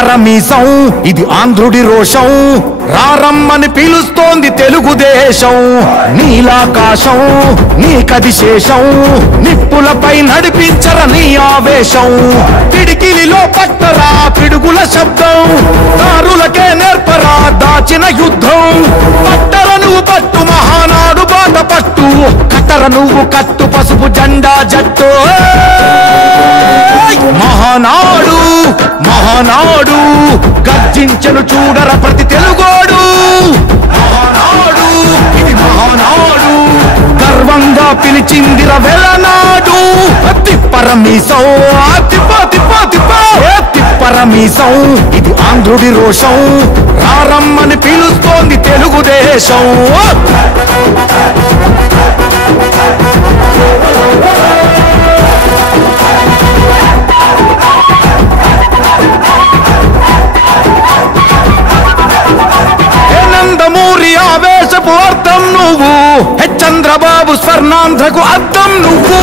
తిప్పరమీసం ఇది ఆంధ్రుడి రోషం రారమ్మని పిలుస్తోంది తెలుగుదేశం నీలాకాశం నీకది శేషం నిప్పులపై నడిపించర నీ ఆవేశం పిడికిలిలో పట్టరా పిడుగుల శబ్దం దారులకే నేర్పరా దాచిన యుద్ధం పట్టర నువ్వు పట్టు మహానాడు బాట పట్టు కట్టర నువ్వు కట్టు పసుపు జెండా జట్టు మహానాడు మహానాడు గర్జించను చూడర ప్రతి తెలుగోడు మహానాడు ఇది మహానాడు గర్వంగా పిలిచిందిర వెలనాడు తిప్పరమీసం తిప్ప తిప్ప తిప్ప తిప్పరమీసం ఇది ఆంధ్రుడి రోషం రారమ్మని పిలుస్తోంది తెలుగుదేశం ఆవేశపు అర్థం నువ్వు చంద్రబాబు స్వర్ణాంధ్రకు అర్థం నువ్వు